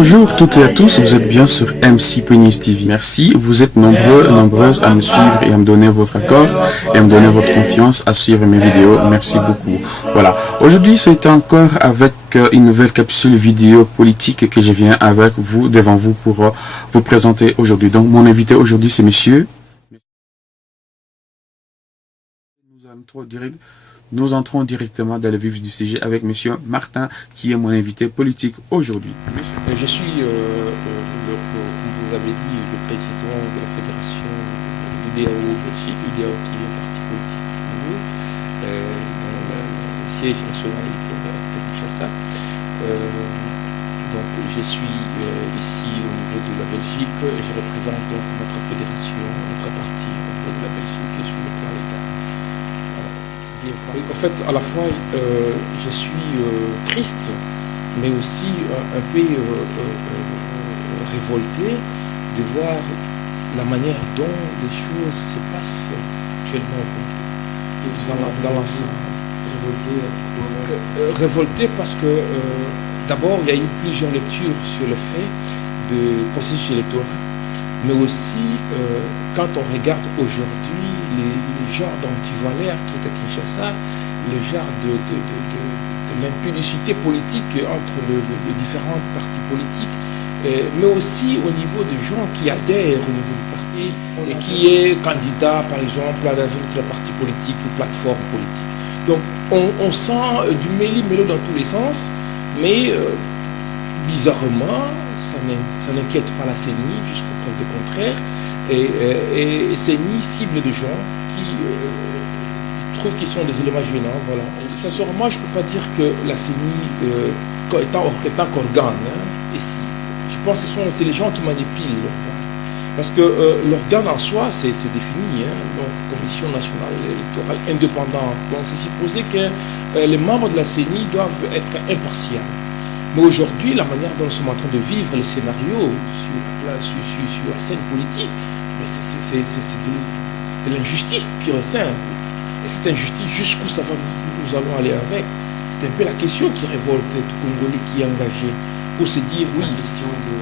Bonjour toutes et à tous, vous êtes bien sur MCP News TV. Merci, vous êtes nombreuses à me suivre et à me donner votre accord et à me donner votre confiance à suivre mes vidéos. Merci beaucoup. Voilà, aujourd'hui c'est encore avec une nouvelle capsule vidéo politique que je viens avec vous, devant vous pour vous présenter aujourd'hui. Donc mon invité aujourd'hui c'est monsieur. Nous entrons directement dans le vif du sujet avec monsieur Martin, qui est mon invité politique aujourd'hui. Je suis, comme vous avez dit, le président de la fédération UDAO Belgique, UDAO qui est un parti politique nouveau, dont le siège national est à Kinshasa. Donc je suis ici au niveau de la Belgique et je représente donc notre fédération, notre parti au niveau de la Belgique et sur le plan légal. En fait, à la fois, je suis triste, mais aussi un peu révolté de voir la manière dont les choses se passent actuellement dans l'ensemble. Révolté parce que d'abord, il y a eu plusieurs lectures sur le fait de processus électoral, mais aussi quand on regarde aujourd'hui les genres d'antivalaires qui est à Kinshasa, le genre de l'impudicité politique entre les différents partis politiques, mais aussi au niveau des gens qui adhèrent au niveau du parti et qui est candidat par exemple à un parti politique ou plateforme politique. Donc on sent du méli-mélo dans tous les sens, mais bizarrement ça n'inquiète pas la CENI jusqu'au preuve du contraire, et CENI cible des gens qui trouvent qu'ils sont des éléments gênants. Voilà. Sincèrement, je ne peux pas dire que la CENI étant qu'organe, ici, je pense que c'est les gens qui manipulent l'organe. Parce que l'organe en soi, c'est défini, donc Commission nationale électorale indépendante. Donc c'est supposé que les membres de la CENI doivent être impartials. Mais aujourd'hui, la manière dont nous sommes en train de vivre les scénarios sur la scène politique, c'est de l'injustice pure et simple. Et cette injustice, jusqu'où nous allons aller avec? C'est un peu la question qui révolte tout Congolais qui est engagé pour se dire oui. La question des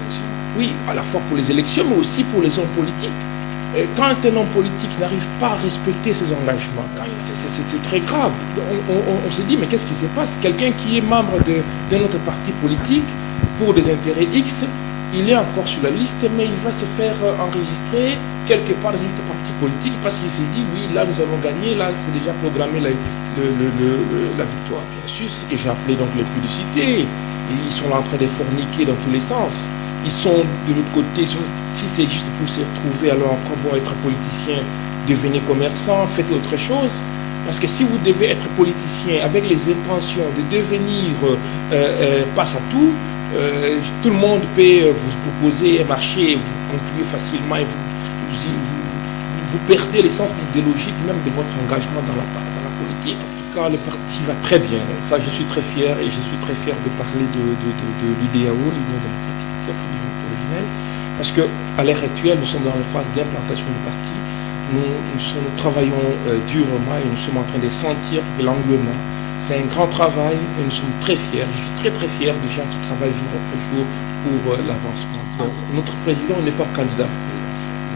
élections. Oui, à la fois pour les élections, mais aussi pour les hommes politiques. Et quand un homme politique n'arrive pas à respecter ses engagements, c'est très grave. On se dit, mais qu'est-ce qui se passe? Quelqu'un qui est membre d'un autre parti politique, pour des intérêts X, il est encore sur la liste, mais il va se faire enregistrer quelque part dans notre parti politique parce qu'il s'est dit, oui, là nous avons gagné, là c'est déjà programmé la victoire. Bien sûr, c'est ce que j'ai appelé donc les publicités. Ils sont là en train de forniquer dans tous les sens. Ils sont de l'autre côté, si c'est juste pour se retrouver, alors après bon, être politicien, devenez commerçant, faites autre chose. Parce que si vous devez être politicien avec les intentions de devenir passe à tout, tout le monde peut vous proposer un marché, vous concluez facilement et vous perdez l'essence idéologique même de votre engagement dans la politique. En tout cas, le parti va très bien. Ça, je suis très fier et je suis très fier de parler de l'UDAO, l'Union démocratique africaine originelle, parce qu'à l'heure actuelle, nous sommes dans la phase d'implantation du parti. Nous travaillons durement et nous sommes en train de sentir l'engouement. C'est un grand travail et nous sommes très fiers. Je suis très très fier des gens qui travaillent jour après jour pour l'avancement. Notre président n'est pas candidat.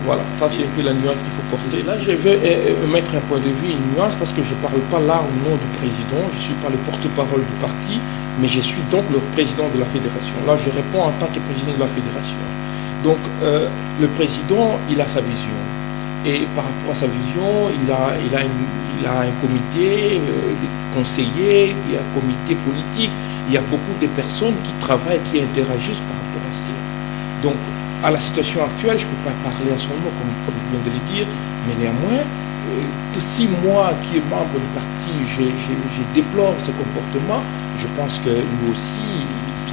Voilà, ça c'est un peu la nuance qu'il faut porter. Là, je vais mettre un point de vue, une nuance, parce que je ne parle pas là au nom du président, je ne suis pas le porte-parole du parti, mais je suis donc le président de la fédération. Là, je réponds en tant que président de la fédération. Donc, le président, il a sa vision. Et par rapport à sa vision, il a un comité de conseillers, il y a un comité politique, il y a beaucoup de personnes qui travaillent, qui interagissent par rapport à cela. Donc, à la situation actuelle, je ne peux pas parler à son nom, comme je viens de le dire, mais néanmoins, si moi, qui est membre du parti, je déplore ce comportement, je pense que nous aussi, nous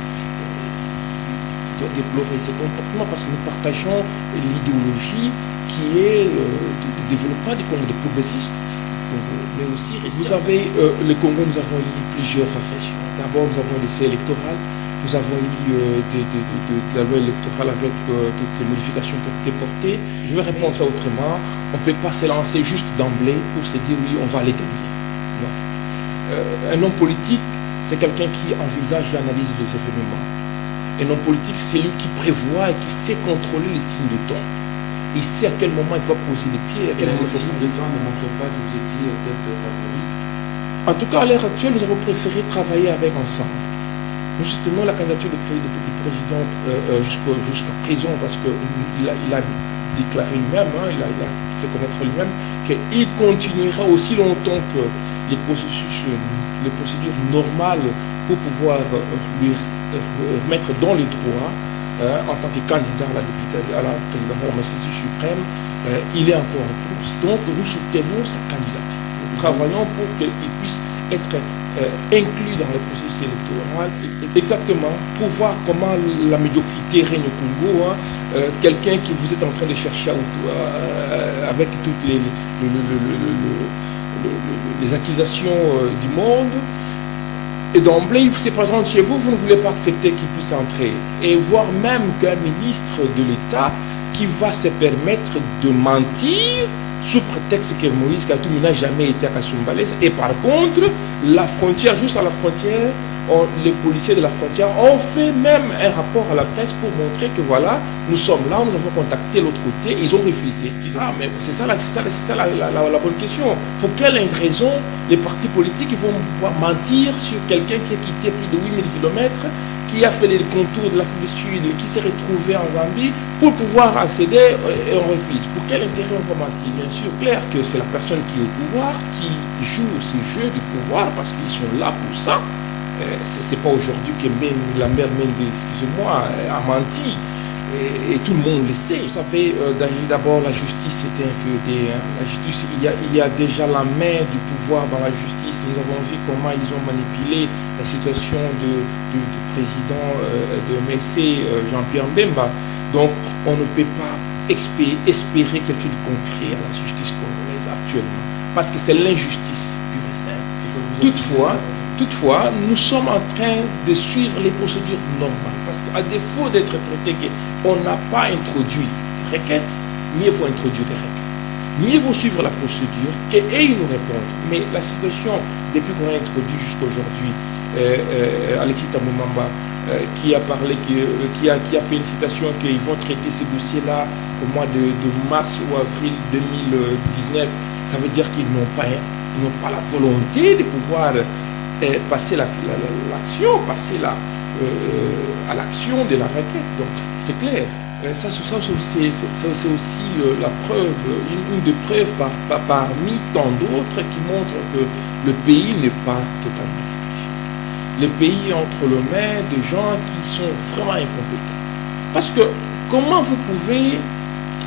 devons déplorer ce comportement parce que nous partageons l'idéologie qui est le développement du Congo, de progressistes, mais aussi vous savez, le Congo, nous avons eu plusieurs régions. D'abord, nous avons l'essai électoral, nous avons eu la loi électorale avec toutes les modifications qui ont été portées. Je vais répondre ça autrement. On ne peut pas se lancer juste d'emblée pour se dire oui, on va les gagner. Non. Un homme politique, c'est quelqu'un qui envisage et analyse les événements. Un homme politique, c'est lui qui prévoit et qui sait contrôler les signes de temps. Il sait à quel moment il va poser les pieds. Et les signes de temps ne montrent pas que vous étiez peut-être favori. En tout cas, à l'heure actuelle, nous avons préféré travailler avec ensemble. Nous soutenons la candidature du président jusqu'à présent parce qu'il a déclaré lui-même, il a fait connaître lui-même qu'il continuera aussi longtemps que les procédures normales pour pouvoir lui remettre dans les droits en tant que candidat à la présidence de la magistrature suprême, il est encore en course. Donc nous soutenons sa candidature. Nous travaillons pour qu'il puisse être inclus dans le processus électoral, exactement, pour voir comment la médiocrité règne au Congo. Quelqu'un qui vous êtes en train de chercher avec toutes les accusations du monde, et d'emblée, il se présente chez vous, vous ne voulez pas accepter qu'il puisse entrer. Et voir même qu'un ministre de l'État qui va se permettre de mentir sous prétexte que Moïse Katumbi n'a jamais été à Kasumbalès. Et par contre, la frontière, juste à la frontière, les policiers de la frontière ont fait même un rapport à la presse pour montrer que voilà, nous sommes là, nous avons contacté l'autre côté, et ils ont refusé. Ah, mais c'est ça, la bonne question. Pour quelle raison les partis politiques vont mentir sur quelqu'un qui a quitté plus de 8000 km, qui a fait les contours de l'Afrique du Sud, qui s'est retrouvé en Zambie, pour pouvoir accéder et on refuse. Pour quel intérêt on va mentir? Bien sûr, clair que c'est la personne qui est au pouvoir, qui joue ces jeux du pouvoir, parce qu'ils sont là pour ça. C'est pas aujourd'hui que même la mère Mende, excusez-moi, a menti. Et tout le monde le sait. Vous savez, d'abord, la justice était inféodée. La justice, il y a déjà la main du pouvoir dans la justice. Nous avons vu comment ils ont manipulé la situation du président de MSC, Jean-Pierre Mbemba. Donc, on ne peut pas espérer quelque chose de concret à la justice congolaise actuellement. Parce que c'est l'injustice pure et simple. Toutefois, nous sommes en train de suivre les procédures normales. Parce qu'à défaut d'être traité qu'on n'a pas introduit des requêtes, mieux vaut introduire des requêtes. Mieux vaut suivre la procédure et ils nous répondent. Mais la situation, depuis qu'on a introduit jusqu'à aujourd'hui, Alexis Tamboumamba, qui a parlé, qui a fait une citation qu'ils vont traiter ces dossiers-là au mois de mars ou avril 2019, ça veut dire qu'ils n'ont pas la volonté de pouvoir passer l'action, passer à l'action de la requête. Donc c'est clair. Ça c'est aussi la preuve, une des preuves parmi tant d'autres qui montrent que le pays n'est pas totalement dirigé. Le pays est entre les mains de gens qui sont vraiment incompétents. Parce que comment vous pouvez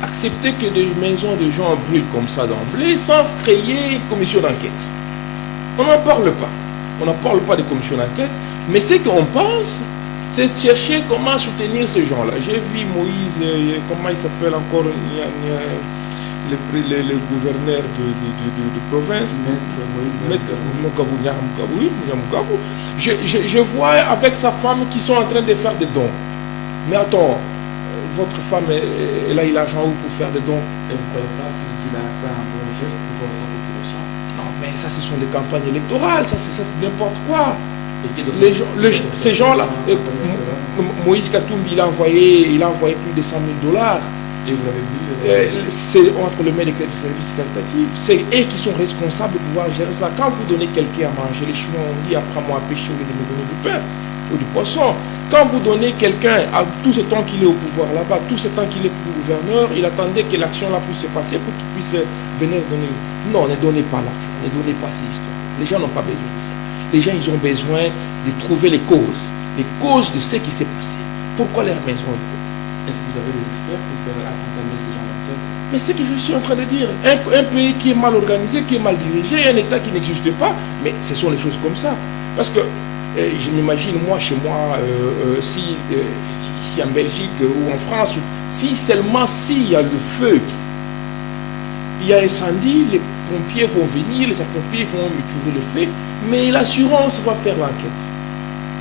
accepter que des maisons de gens brûlent comme ça d'emblée sans créer une commission d'enquête? On n'en parle pas. On n'en parle pas de commission d'enquête, mais ce qu'on pense, c'est de chercher comment soutenir ces gens-là. J'ai vu Moïse, comment il s'appelle encore, le gouverneur de province, je vois avec sa femme qui sont en train de faire des dons. Mais attends, votre femme, elle a eu l'argent où pour faire des dons? Elle ne croyait pas qu'il a fait un bon geste pour sa population. Non, mais ça, ce sont des campagnes électorales, ça c'est n'importe quoi. Ces gens-là, Moïse Katumbi, il a envoyé plus de 100 000 $. Et vous l'avez vu c'est entre les mains des services caritatifs. C'est eux qui sont responsables de pouvoir gérer ça. Quand vous donnez quelqu'un à manger, les Chinois ont dit apprends-moi à pêcher au lieu de me donner du pain ou du poisson. Quand vous donnez quelqu'un, à tout ce temps qu'il est au pouvoir là-bas, tout ce temps qu'il est gouverneur, il attendait que l'action là puisse se passer pour qu'il puisse venir donner. Non, ne donnez pas l'argent, ne donnez pas ces histoires. Les gens n'ont pas besoin de ça. Les gens, ils ont besoin de trouver les causes de ce qui s'est passé. Pourquoi leur maison est faite? Est-ce que vous avez des experts pour faire accompagner ces gens d'enquête? Mais c'est ce que je suis en train de dire. Un pays qui est mal organisé, qui est mal dirigé, un État qui n'existe pas, mais ce sont les choses comme ça. Parce que je m'imagine, moi, chez moi, ici en Belgique ou en France, s'il y a le feu, il y a incendie, les pompiers vont venir, les pompiers vont maîtriser le feu, mais l'assurance va faire l'enquête.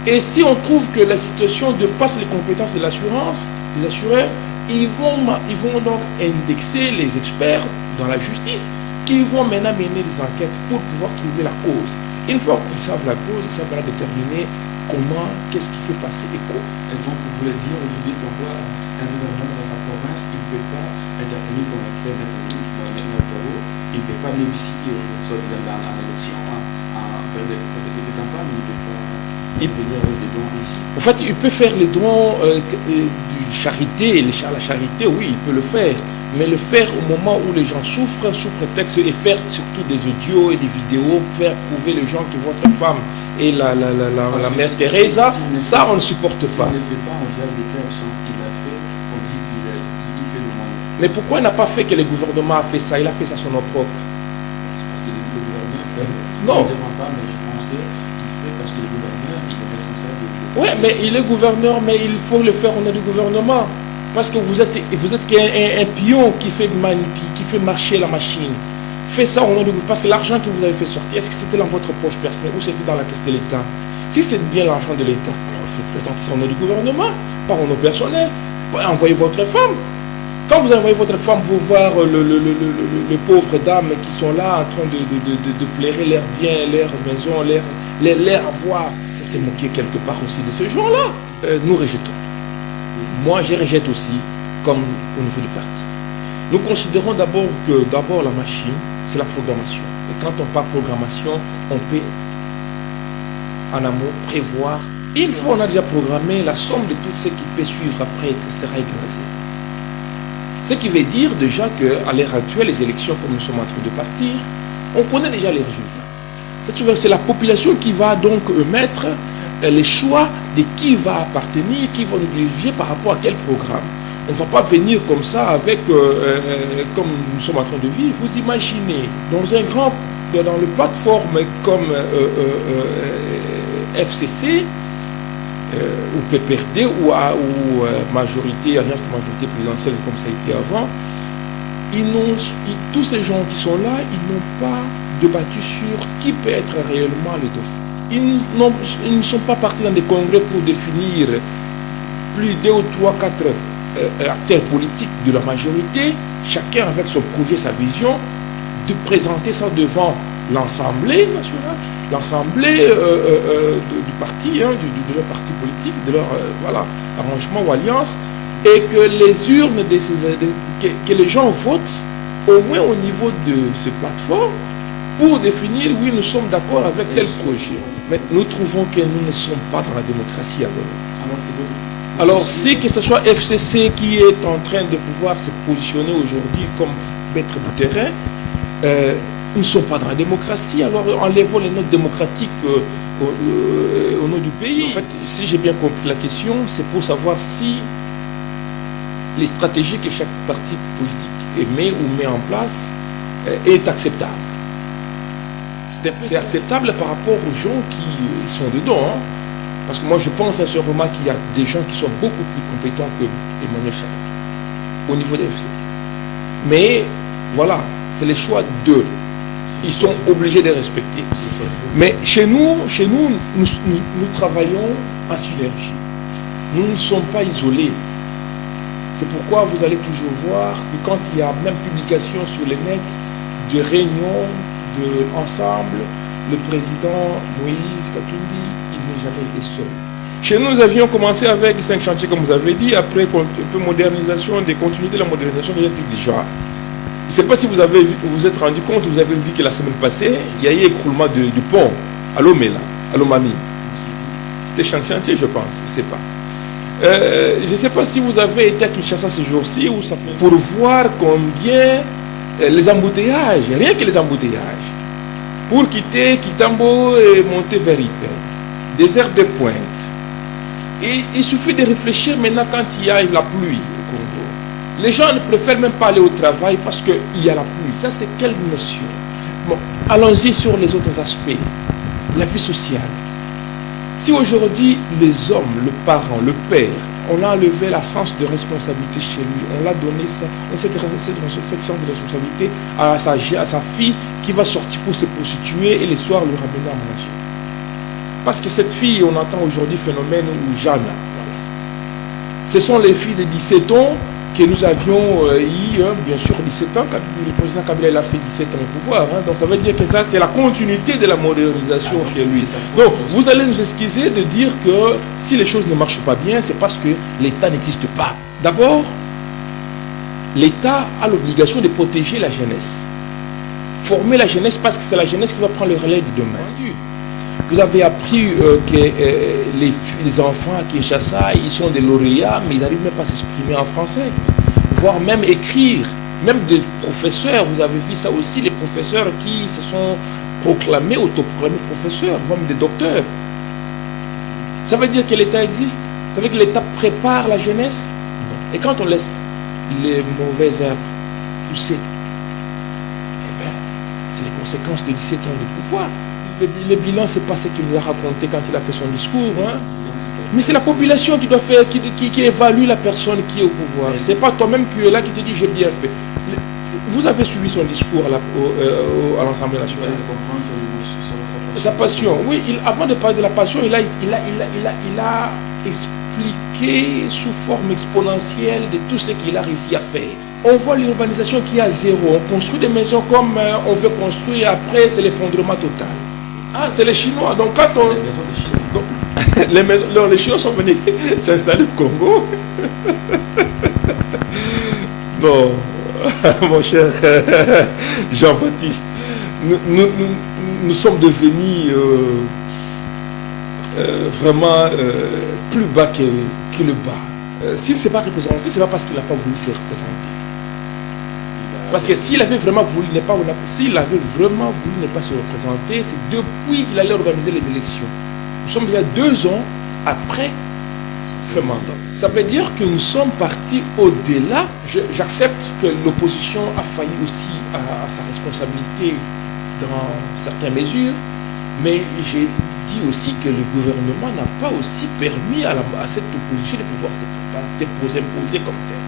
Et si on trouve que la situation dépasse les compétences de l'assurance, les assureurs, ils vont donc indexer les experts dans la justice qui vont maintenant mener des enquêtes pour pouvoir trouver la cause. Une fois qu'ils savent la cause, ils savent déterminer comment, qu'est-ce qui s'est passé et quoi. Et donc, vous voulez dire aujourd'hui qu'on voit un gouvernement dans sa province qui ne peut pas intervenir comme on fait maintenant Toro, il ne peut pas, même si, soi-disant, en élection, en période de campagne, il ne peut pas venir avec des dons ici. En fait, il peut faire les dons de charité, la charité, oui, il peut le faire. Mais le faire au moment où les gens souffrent, sous prétexte, et faire surtout des audios et des vidéos, faire prouver les gens que votre femme est la mère Teresa, ça on ne supporte pas. S'il ne le fait pas, on dirait des cas au sens qu'il a fait, on dit qu'il fait le monde. Mais pourquoi il n'a pas fait que le gouvernement a fait ça? Il a fait ça sur nos propres. C'est parce que le gouverneur, Non. je ne demande pas, mais je pense qu'il fait parce que le gouverneur, il est responsable de... Oui, mais il est gouverneur, mais il faut le faire au nom du gouvernement. Parce que vous êtes qu'un pion qui fait marcher la machine. Faites ça au nom du gouvernement. Parce que l'argent que vous avez fait sortir, est-ce que c'était dans votre poche personnelle ou c'était dans la caisse de l'État? Si c'est bien l'argent de l'État, alors il faut présenter ça au nom du gouvernement, pas au nom personnel. Envoyez votre femme. Quand vous envoyez votre femme, vous voir les pauvres dames qui sont là en train de plairer leur bien, leur maison, leur avoir. Ça s'est moqué quelque part aussi de ce genre-là. Nous rejetons. Moi, je rejette aussi, comme au niveau du parti. Nous considérons d'abord que la machine, c'est la programmation. Et quand on parle programmation, on peut en amont prévoir. Une fois on a déjà programmé, la somme de tout ce qui peut suivre après sera écrasée. Ce qui veut dire déjà qu'à l'heure actuelle, les élections, comme nous sommes en train de partir, on connaît déjà les résultats. C'est la population qui va donc mettre les choix de qui va appartenir, qui va nous diriger par rapport à quel programme. On ne va pas venir comme ça avec, comme nous sommes en train de vivre. Vous imaginez, dans le plateforme comme FCC, ou PPRD, ou majorité, alliance de majorité présidentielle, comme ça a été avant, tous ces gens qui sont là, ils n'ont pas débattu sur qui peut être réellement le dauphin. Ils ne sont pas partis dans des congrès pour définir plus 2 ou 3, 4 acteurs politiques de la majorité, chacun avec son projet, sa vision, de présenter ça devant l'Assemblée nationale, l'Assemblée du parti, de leur parti politique, de leur arrangement ou alliance, et que les urnes, que les gens votent au moins au niveau de ce plateforme pour définir, oui, nous sommes d'accord avec tel projet. Mais nous trouvons que nous ne sommes pas dans la démocratie alors si que ce soit FCC qui est en train de pouvoir se positionner aujourd'hui comme maître du terrain, nous ne sommes pas dans la démocratie, alors enlevons les notes démocratiques au nom du pays. En fait, si j'ai bien compris la question, c'est pour savoir si les stratégies que chaque parti politique met ou met en place est acceptable. C'est acceptable par rapport aux gens qui sont dedans. Hein. Parce que moi, je pense sincèrement qu'il y a des gens qui sont beaucoup plus compétents que Emmanuel Chadha au niveau des FCC. Mais voilà, c'est les choix d'eux. Ils sont obligés de respecter. Mais chez nous travaillons en synergie. Nous ne sommes pas isolés. C'est pourquoi vous allez toujours voir que quand il y a même publication sur les net de réunions ensemble, le président Moïse Katumbi, il n'a jamais été seul. Chez nous, nous avions commencé avec 5 chantiers, comme vous avez dit, après un peu modernisation, des continuités de la modernisation déjà. Je ne sais pas si vous êtes rendu compte, vous avez vu que la semaine passée, il y a eu écroulement du pont à Lomé, à Lomami. C'était chantier, je pense, je ne sais pas. Je ne sais pas si vous avez été à Kinshasa ces jours-ci, pour voir combien les embouteillages, rien que les embouteillages, pour quitter Kitambo et monter vers Ipin, des heures de pointe. Et il suffit de réfléchir maintenant quand il y a la pluie au Congo. Les gens ne préfèrent même pas aller au travail parce qu'il y a la pluie. Ça, c'est quelle notion? Bon, allons-y sur les autres aspects. La vie sociale. Si aujourd'hui, les hommes, le parent, le père, on a enlevé la sens de responsabilité chez lui, on l'a donné cette sens de responsabilité à sa fille qui va sortir pour se prostituer et les soirs le ramener à manger. Parce que cette fille, on entend aujourd'hui phénomène ou Jeanne. Ce sont les filles de 17 ans que nous avions eu, bien sûr, 17 ans, le président Kabila il a fait 17 ans au pouvoir. Donc ça veut dire que ça, c'est la continuité de la modernisation chez lui. Donc vous allez nous excuser de dire que si les choses ne marchent pas bien, c'est parce que l'État n'existe pas. D'abord, l'État a l'obligation de protéger la jeunesse. Former la jeunesse parce que c'est la jeunesse qui va prendre le relais de demain. Vous avez appris que les enfants à Kinshasa, ils sont des lauréats, mais ils n'arrivent même pas à s'exprimer en français, voire même écrire. Même des professeurs, vous avez vu ça aussi, les professeurs qui se sont proclamés, autoproclamés professeurs, même des docteurs. Ça veut dire que l'État existe, ça veut dire que l'État prépare la jeunesse. Et quand on laisse les mauvaises herbes pousser, eh bien, c'est les conséquences de 17 ans de pouvoir. Le bilan, c'est pas ce qu'il nous a raconté quand il a fait son discours. Mais c'est la population qui doit faire, qui évalue la personne qui est au pouvoir. C'est pas toi-même qui est là qui te dit j'ai bien fait. Vous avez suivi son discours à l'Assemblée nationale. Sa passion, oui. Avant de parler de la passion, il a expliqué sous forme exponentielle de tout ce qu'il a réussi à faire. On voit l'urbanisation qui est à zéro. On construit des maisons comme on veut construire. Après, c'est l'effondrement total. Ah, c'est les Chinois. Donc quand on... les Chinois sont venus s'installer au Congo. Non, mon cher Jean-Baptiste, nous sommes devenus vraiment plus bas que le bas. S'il ne s'est pas représenté, ce n'est pas parce qu'il n'a pas voulu se représenter. Parce que s'il avait vraiment voulu ne pas se représenter, c'est depuis qu'il allait organiser les élections. Nous sommes déjà 2 ans après fin mandat. Ça veut dire que nous sommes partis au-delà. J'accepte que l'opposition a failli aussi à sa responsabilité dans certaines mesures, mais j'ai dit aussi que le gouvernement n'a pas aussi permis à cette opposition de pouvoir s'imposer comme tel.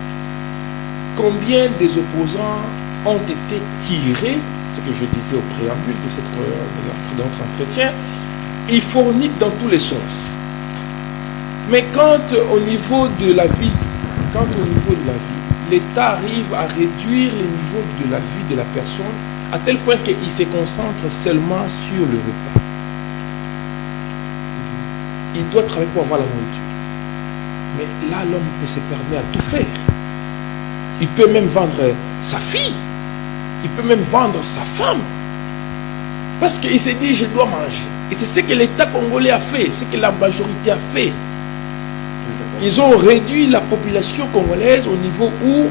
Combien des opposants ont été tirés, ce que je disais au préambule de notre entretien, ils fournissent dans tous les sens. Mais quand au niveau de la vie, l'État arrive à réduire le niveau de la vie de la personne à tel point qu'il se concentre seulement sur le repas. Il doit travailler pour avoir la nourriture. Mais là, l'homme se permet à tout faire. Il peut même vendre sa fille. Il peut même vendre sa femme. Parce qu'il s'est dit, je dois manger. Et c'est ce que l'État congolais a fait, ce que la majorité a fait. Ils ont réduit la population congolaise au niveau où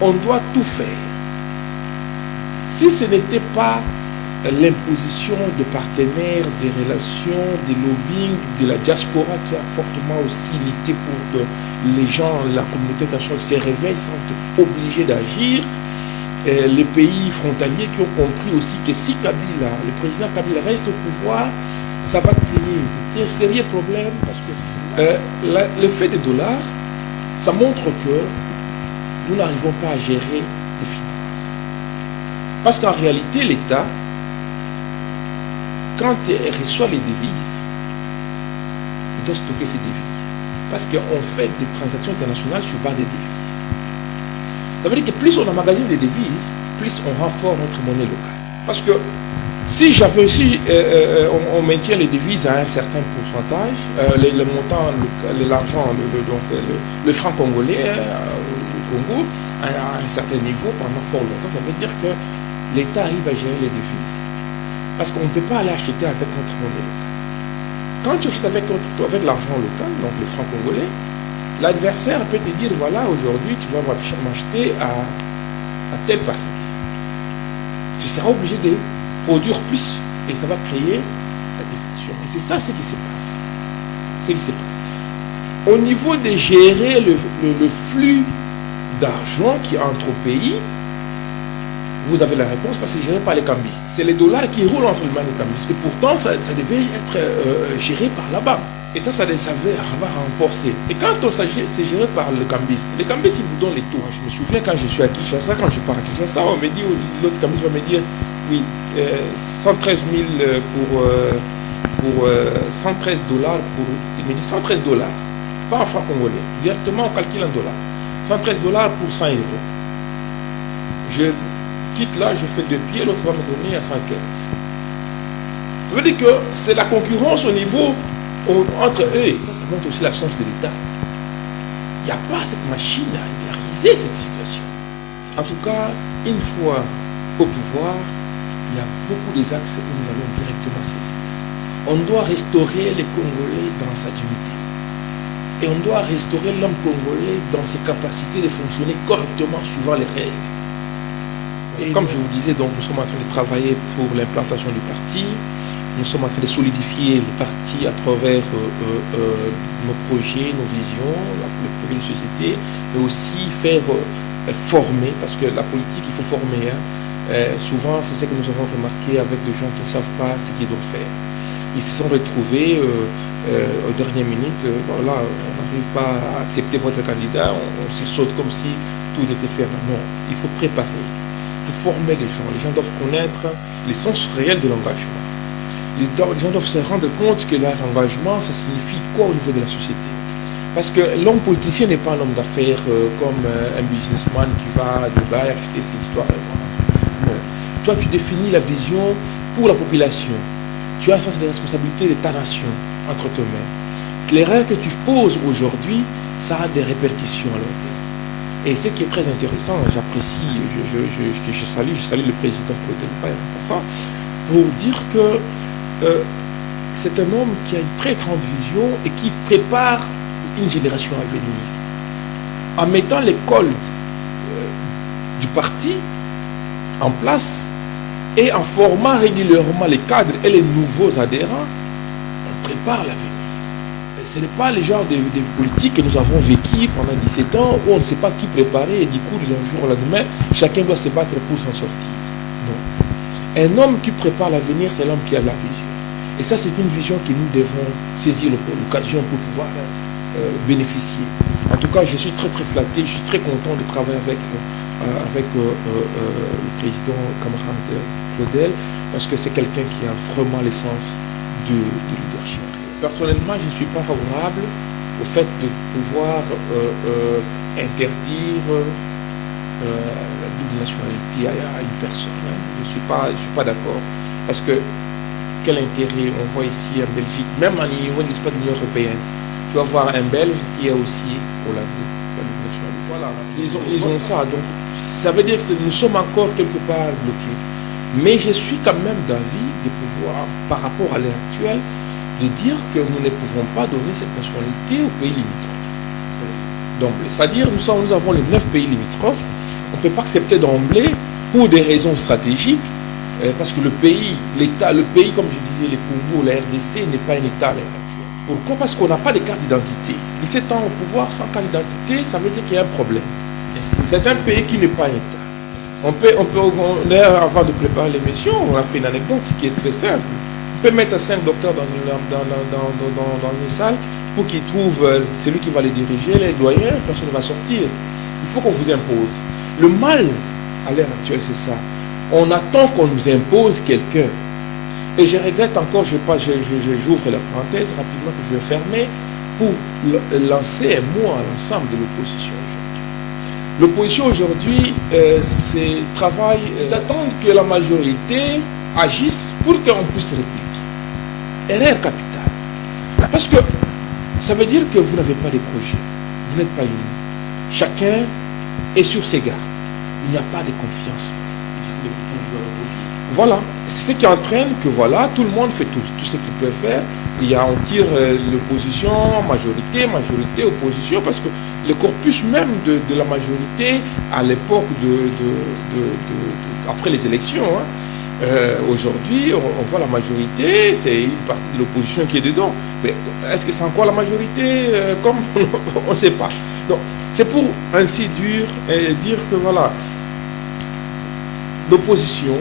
on doit tout faire. Si ce n'était pas l'imposition de partenaires, des relations, des lobbying, de la diaspora qui a fortement aussi lutté pour que les gens, la communauté internationale se réveille, sont obligés d'agir. Les pays frontaliers qui ont compris aussi que si Kabila, le président Kabila reste au pouvoir, ça va créer de sérieux problèmes parce que l'effet des dollars, ça montre que nous n'arrivons pas à gérer les finances. Parce qu'en réalité, l'État, quand il reçoit les devises, il doit stocker ses devises. Parce qu'on fait des transactions internationales sur base des devises. Ça veut dire que plus on emmagasine des devises, plus on renforce notre monnaie locale. Parce que si on maintient les devises à un certain pourcentage, le montant, l'argent, le franc congolais au Congo, à un certain niveau pendant fort longtemps, ça veut dire que l'État arrive à gérer les devises. Parce qu'on ne peut pas aller acheter avec notre monnaie locale. Quand tu achètes avec l'argent local, donc le franc congolais, l'adversaire peut te dire, voilà, aujourd'hui, tu vas m'acheter à telle parité. Tu seras obligé de produire plus et ça va créer la déflation. Et c'est ça ce qui se passe. Au niveau de gérer le flux d'argent qui entre au pays, vous avez la réponse parce que c'est géré par les cambistes. C'est les dollars qui roulent entre les mains des cambistes. Et pourtant, ça devait être géré par la banque. Et ça va renforcer. Et quand c'est géré par le cambiste, les cambistes, ils vous donnent les taux. Je me souviens quand je suis à Kinshasa, quand je pars à Kinshasa, on me dit, l'autre cambiste va me dire, oui, 113 000 pour 113 dollars. Il me dit 113 dollars, pas en francs congolais. Directement, on calcule en dollars. $113 pour 100 €. Je quitte là, je fais 2 pieds, l'autre va me donner à 115. Ça veut dire que c'est la concurrence au niveau entre eux. Et ça montre aussi l'absence de l'État. Il n'y a pas cette machine à régulariser cette situation. En tout cas, une fois au pouvoir, il y a beaucoup des axes que nous allons directement saisir. On doit restaurer les Congolais dans sa dignité. Et on doit restaurer l'homme congolais dans ses capacités de fonctionner correctement suivant les règles. Et comme je vous disais, donc, nous sommes en train de travailler pour l'implantation du parti. Nous sommes en train de solidifier le parti à travers nos projets, nos visions, le projet de société, mais aussi faire former, parce que la politique, il faut former. Souvent, c'est ce que nous avons remarqué avec des gens qui ne savent pas ce qu'ils doivent faire. Ils se sont retrouvés aux dernières minutes, voilà, on n'arrive pas à accepter votre candidat, on s'y saute comme si tout était fait. Non, il faut préparer, il faut former les gens doivent connaître l'essence réelle de l'engagement. Les gens doivent se rendre compte que leur engagement, ça signifie quoi au niveau de la société. Parce que l'homme politicien n'est pas un homme d'affaires comme un businessman qui va à Dubaï acheter ses histoires. Non. Toi, tu définis la vision pour la population. Tu as un sens de responsabilité de ta nation entre tes mains. Les règles que tu poses aujourd'hui, ça a des répercussions à long terme. Et ce qui est très intéressant, j'apprécie, je salue le président Claude Faye en passant, pour dire que c'est un homme qui a une très grande vision et qui prépare une génération à venir. En mettant l'école du parti en place, et en formant régulièrement les cadres et les nouveaux adhérents, on prépare l'avenir. Ce n'est pas le genre de politique que nous avons vécu pendant 17 ans où on ne sait pas qui préparer et du coup, d'un jour au lendemain, chacun doit se battre pour s'en sortir. Non. Un homme qui prépare l'avenir, c'est l'homme qui a la vision. Et ça, c'est une vision que nous devons saisir l'occasion pour pouvoir bénéficier. En tout cas, je suis très très flatté, je suis très content de travailler avec le président camarade Claudel, parce que c'est quelqu'un qui a vraiment l'essence du leadership. Personnellement, je ne suis pas favorable au fait de pouvoir interdire la double nationalité à une personne. Je ne suis pas d'accord. Parce que quel intérêt on voit ici en Belgique, même au niveau de l'Union européenne. Tu vas voir un Belge qui est aussi hollandais. Voilà, ils ont ça. Donc, ça veut dire que nous sommes encore quelque part bloqués. Mais je suis quand même d'avis de pouvoir, par rapport à l'heure actuelle, de dire que nous ne pouvons pas donner cette nationalité aux pays limitrophes. D'emblée. C'est-à-dire nous avons les 9 pays limitrophes. On ne peut pas accepter d'emblée, pour des raisons stratégiques, parce que le pays, comme je disais, le Congo, la RDC n'est pas un État à l'heure actuelle. Pourquoi? Parce qu'on n'a pas de carte d'identité. 17 ans au pouvoir sans carte d'identité, ça veut dire qu'il y a un problème. C'est un pays qui n'est pas un État. Avant de préparer l'émission, on a fait une anecdote, ce qui est très simple. On peut mettre 5 docteurs dans une salle pour qu'ils trouvent celui qui va les diriger, les doyens, personne ne va sortir. Il faut qu'on vous impose. Le mal, à l'heure actuelle, c'est ça. On attend qu'on nous impose quelqu'un. Et je regrette encore, j'ouvre la parenthèse rapidement que je vais fermer, pour lancer un mot à l'ensemble de l'opposition aujourd'hui. L'opposition aujourd'hui, ils attendent que la majorité agisse pour qu'on puisse répliquer. Erreur capitale. Parce que ça veut dire que vous n'avez pas de projet. Vous n'êtes pas unis. Chacun est sur ses gardes. Il n'y a pas de confiance. Voilà. C'est ce qui entraîne que voilà, tout le monde fait tout ce qu'il peut faire. On tire l'opposition, majorité, opposition, parce que le corpus même de la majorité à l'époque après les élections, aujourd'hui, on voit la majorité, c'est une partie de l'opposition qui est dedans. Mais est-ce que c'est encore la majorité comme on ne sait pas. Donc, c'est pour ainsi dire que voilà, l'opposition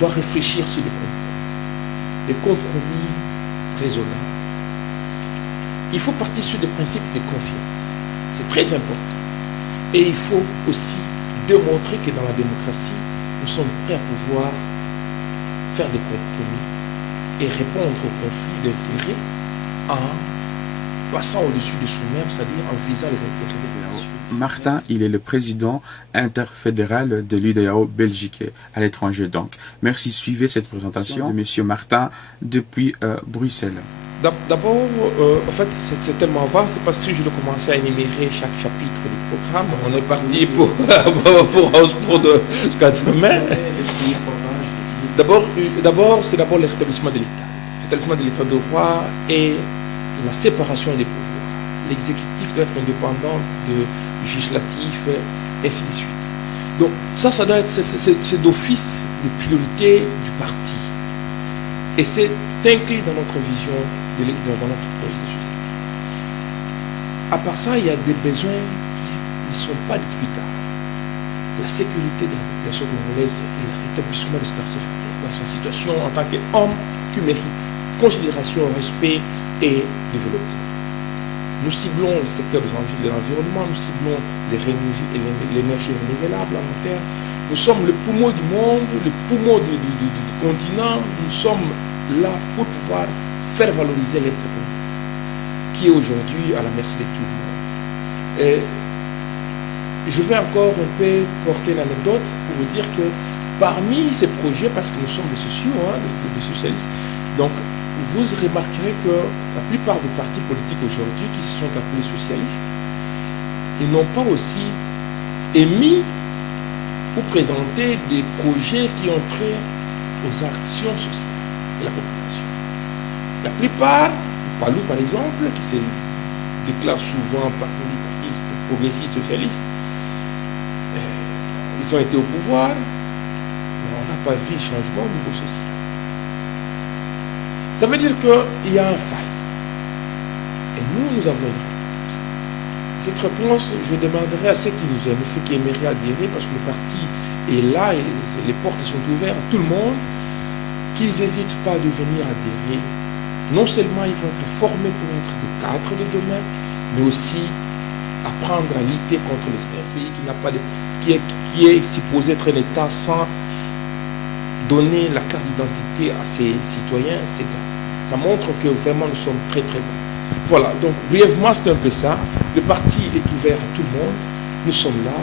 doit réfléchir sur les compromis raisonnables. Il faut partir sur des principes de confiance. C'est très important. Et il faut aussi démontrer que dans la démocratie, nous sommes prêts à pouvoir faire des compromis et répondre aux conflits d'intérêts en passant au-dessus de soi-même, c'est-à-dire en visant les intérêts des nations. Martin, il est le président interfédéral de l'UEDEAO Belgique à l'étranger. Donc, merci. Suivez cette présentation de Monsieur Martin depuis Bruxelles. D'abord, en fait, c'est tellement vaste, c'est parce que je dois commencer à énumérer chaque chapitre du programme. On est parti jusqu'à demain. D'abord, c'est le rétablissement de l'État. Le rétablissement de l'État de droit et la séparation des pouvoirs. L'exécutif doit être indépendant du législatif, ainsi de suite. Donc, ça doit être, c'est d'office les priorités du parti. Et c'est inclus dans notre vision, dans notre projet de société. À part ça, il y a des besoins qui ne sont pas discutables. La sécurité de la population congolaise et le rétablissement de ce quartier dans sa situation en tant qu'homme qui mérite considération, respect et développement. Nous ciblons le secteur de l'environnement, nous ciblons l'énergie renouvelable en terre. Nous sommes le poumon du monde, le poumon du continent. Nous sommes là pour pouvoir faire valoriser l'être humain, qui est aujourd'hui à la merci de tout le monde. Et je vais encore un peu porter une anecdote pour vous dire que parmi ces projets, parce que nous sommes des sociaux, des socialistes, donc vous remarquerez que la plupart des partis politiques aujourd'hui qui se sont appelés socialistes, ils n'ont pas aussi émis ou présenté des projets qui ont trait aux actions sociales de la population. La plupart, Palou par exemple, qui se déclare souvent parti progressiste socialiste, ils ont été au pouvoir, mais on n'a pas vu le changement au niveau social. Ça veut dire qu'il y a un faille. Et nous avons une réponse. Cette réponse, je demanderai à ceux qui nous aiment, ceux qui aimeraient adhérer, parce que le parti est là, et les portes sont ouvertes à tout le monde, qu'ils n'hésitent pas à venir adhérer. Non seulement ils vont être formés pour être des cadres de demain, mais aussi apprendre à lutter contre un pays qui n'a pas qui est supposé être un État sans donner la carte d'identité à ses citoyens. Ça montre que vraiment nous sommes très très bons. Voilà, donc brièvement c'est un peu ça. Le parti est ouvert à tout le monde. Nous sommes là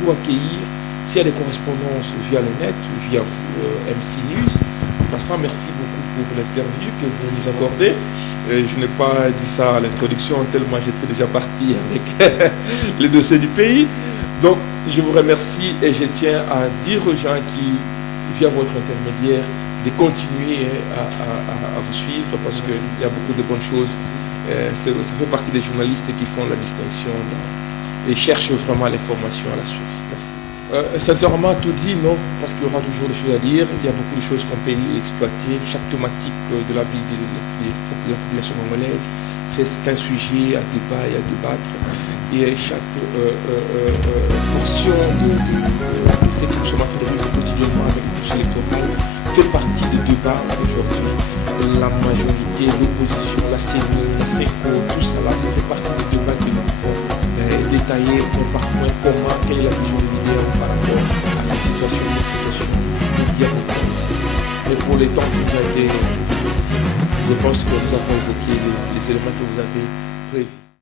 pour accueillir. S'il y a des correspondances via le net, via MC News, en passant, merci beaucoup pour l'interview que vous nous accordez. Je n'ai pas dit ça à l'introduction tellement j'étais déjà parti avec les dossiers du pays. Donc je vous remercie et je tiens à dire aux gens qui, via votre intermédiaire, de continuer à vous suivre parce qu'il y a beaucoup de bonnes choses. Ça fait partie des journalistes qui font la distinction et cherchent vraiment l'information à la source. Merci. Sincèrement, tout dit, non, parce qu'il y aura toujours des choses à dire. Il y a beaucoup de choses qu'on peut exploiter. Chaque thématique de la vie de la population congolaise, c'est un sujet à débat et à débattre. Et chaque portion de ce que nous sommes en train de vivre quotidiennement avec le processus électoral fait partie des débats aujourd'hui. La majorité, l'opposition, la CENI, la SECO, tout ça là, ça fait partie des débats que nous pouvons détailler point par point comment, quelle est la vision de l'idée par rapport à cette situation. Il y a beaucoup de choses. Mais pour les temps qui nous a été, je pense que nous avons évoqué les éléments que vous avez prévus.